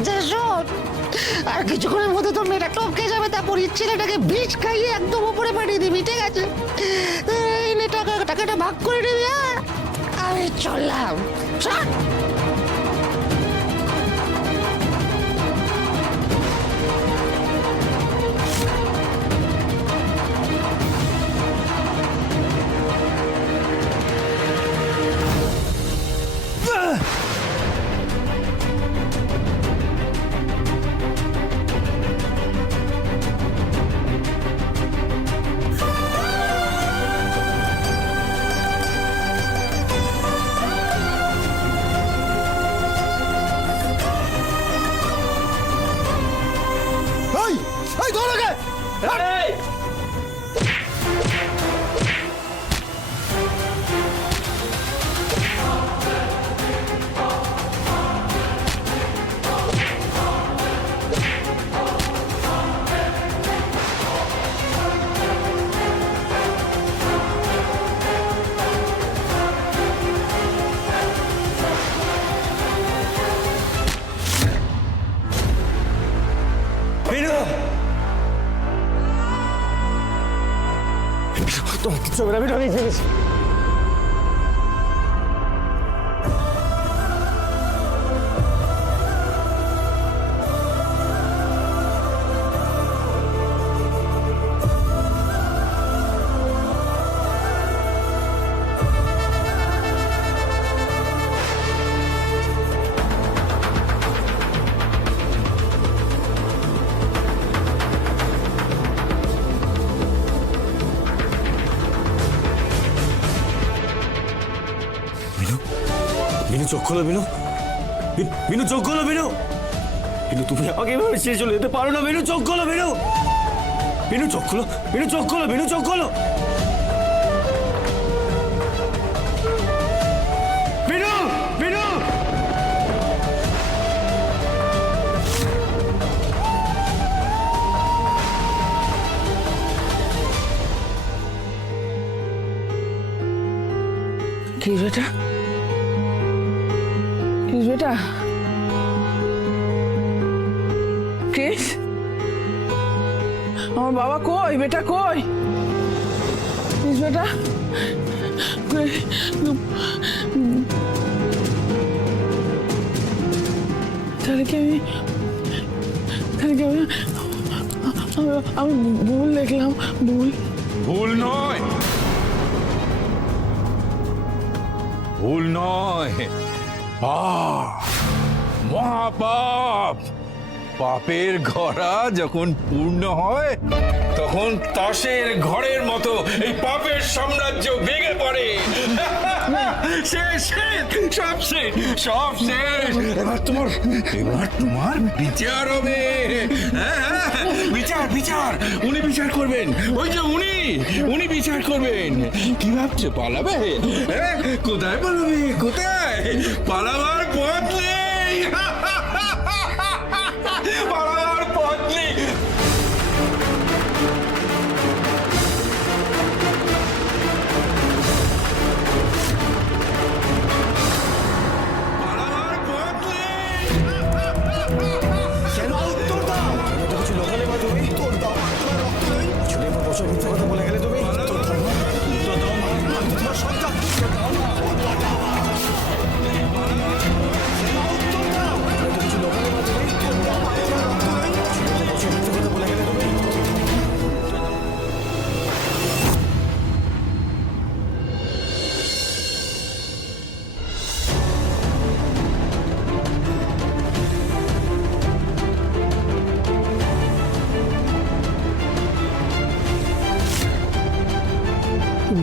লাগছে শোন, আর কিছুক্ষণের মধ্যে তো মেয়েটা টপকে যাবে, তারপর ছেলেটাকে বিষ খাইয়ে একদম উপরে পাঠিয়ে দিবি, ঠিক আছে? এই নে টাকাটা ভাগ করে নিবি। হ্যাঁ, আমি চললাম। চল। তোমার কিছু হবে না, আমি অনেক জেনেছি। বিনু চোখ খোলো, বিনু, বিনু চোখ খোলো, বিনু, বিনু তুমি আমাকে এভাবে ছেড়ে চলে যেতে পারো না। বিনু চোখ খোলো, বিনু, বিনু চোখ খোলো, বিনু চোখ খোলো, বিনু চোখ খোলো, বিনু, বিনু। কি বেটা, বেটা কেস, আমার বাবা কই? বেটা কই? বেটা তাহলে কি আমি ভুল দেখলাম? ভুল নয়, ভুল নয়, মহাপাপ। পাপের ঘড়া যখন পূর্ণ হয় তখন তাসের ঘরের মতো এই পাপের সাম্রাজ্য ভেঙে পড়ে। শেষ, সব শেষ, সব শেষ। এবার তোমার বিচার হবে। বিচার, বিচার, উনি বিচার করবেন। ওই যে উনি বিচার করবেন। কি ভাবছো, পালাবে? কোথায় পালাবে? কোথায় পালাবার পথ নেই, পালাবার পথ নেই। পালাবার পথ নেই। কেন উত্তর দাও? কিছু লোকালে বা তুমি উত্তর দাও। রক্ত নেই, ছেলে বা বছর মিথ্যা কথা বলে গেলে তুমি উত্তর দাও, উত্তর দাও। আমি তোমার সন্তান। কিছু লোকালে বা তুমি উত্তর দাও। রক্ত নেই, ছেলে বা বছর মিথ্যা কথা বলে গেলে তুমি।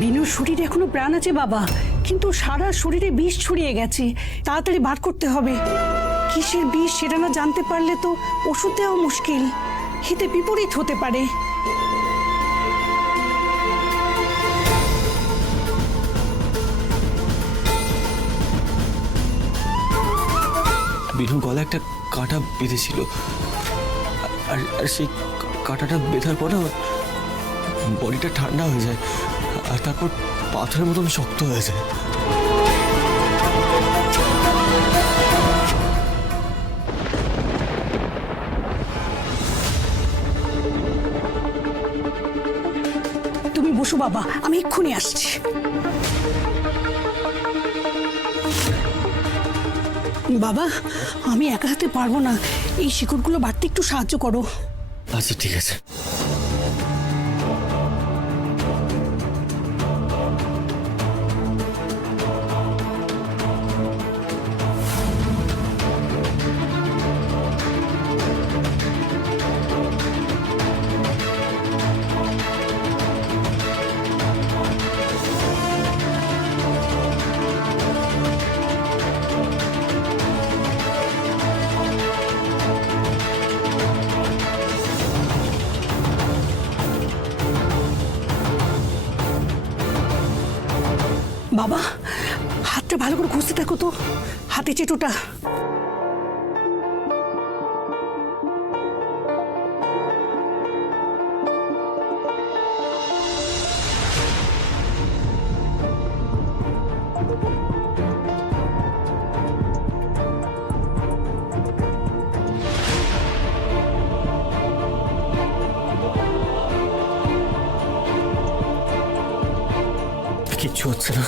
বিনুর শরীরে এখনো প্রাণ আছে বাবা, কিন্তু সারা শরীরে বিষ ছড়িয়ে গেছে। তাড়াতাড়ি বার করতে হবে। কিসের বিষ সেটা না জানতে পারলে তো ওষুধ দেওয়া মুশকিল, হিতে বিপরীত হতে পারে। বিনুর গলায় একটা কাঁটা বেঁধেছিল, আর সেই কাঁটাটা বেঁধার পরে বডিটা ঠান্ডা হয়ে যায়, আর তারপর পাথরের মতন শক্ত হয়ে যায়। বাবা, আমি এক্ষুনি আসছি। বাবা, আমি একা হাতে পারবো না, এই শিকড়গুলো বাড়তে একটু সাহায্য করো। আচ্ছা ঠিক আছে। বাবা, হাতটা ভালো করে ঘষতে থাকো তো, হাতে চেটোটা। কিচ্ছু হচ্ছে না,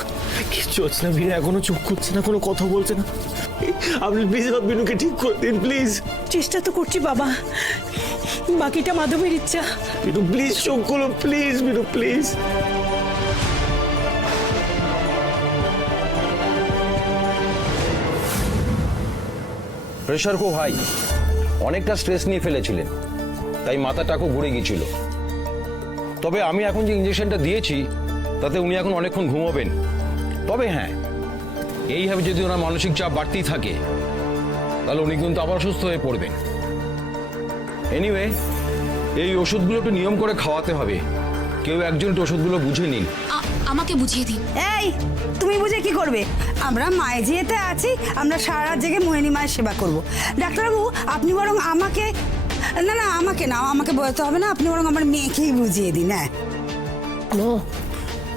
কিচ্ছু হচ্ছে না। বিনু এখনো চুপ করছে না, কোনো কথা বলছে না। আপনি প্লিজ বিনুকে ঠিক করে দিন প্লিজ। চেষ্টা তো করছি বাবা, বাকিটা মাধবের ইচ্ছা। বিনু প্লিজ চোখ খোলো প্লিজ, বিনু প্লিজ। প্রেশার খুব হাই, অনেকটা স্ট্রেস নিয়ে ফেলেছিলেন, তাই মাথাটা খুব ঘুরে গিয়েছিল। তবে আমি এখন যে ইঞ্জেকশনটা দিয়েছি তাতে উনি এখন অনেকক্ষণ ঘুমোবেন। তবে হ্যাঁ, এইভাবে যদি ওনার মানসিক চাপ বাড়তেই থাকে তাহলে উনি কিন্তু আবার অসুস্থ হয়ে পড়বেন। এনিওয়ে, এই ওষুধগুলো একটু নিয়ম করে খাওয়াতে হবে। কেউ একজন একটু ওষুধগুলো বুঝে নিন। আমাকে বুঝিয়ে দিন। এই, তুমি বুঝে কি করবে? আমরা মায়ে যেতে আছি, আমরা সারা রাত জেগে মোহিনী মায়ের সেবা করব। ডাক্তারবাবু, আপনি বরং আমাকে, না না আমাকে না, আমাকে বলতে হবে না, আপনি বরং আমার মেয়েকেই বুঝিয়ে দিন। হ্যাঁ,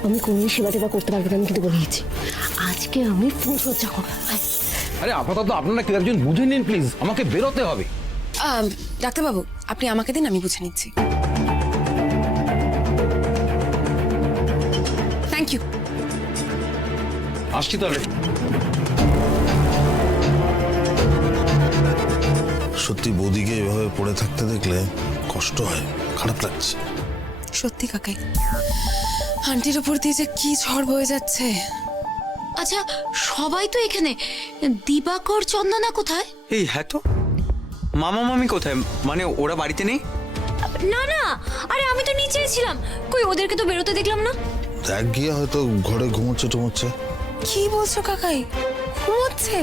আমি কোনো সেবা টেবা করতে পারবো না, আমি কিন্তু বলে দিচ্ছি। আজকে আমি ফুল সজ্জা করবো। আরে আপাতত আপনারা কেউ একজন বুঝে নিন প্লিজ, আমাকে বেরোতে হবে। ডাক্তারবাবু, আপনি আমাকে দিন, আমি বুঝে নিচ্ছি। Thank you. আসছি তাহলে। সত্যি বৌদিকে এভাবে পড়ে থাকতে দেখলে কষ্ট হয়, খারাপ লাগছে। সত্যি কাকাই, আন্টির উপর দিয়ে যে কি ঝড় বয়ে যাচ্ছে। আচ্ছা, সবাই তো এখানে, দিবাকর চন্দনা কোথায়? এই হ্যাঁ তো, মামা মামি কোথায়? মানে ওরা বাড়িতে নেই? না না, আরে আমি তো নিচেই ছিলাম, কই ওদেরকে তো বেরোতে দেখলাম না। দেখ গিয়ে হয়তো ঘরে ঘুমোচ্ছে টুমোচ্ছে। কি বলছো কাকাই? ঘুমোচ্ছে?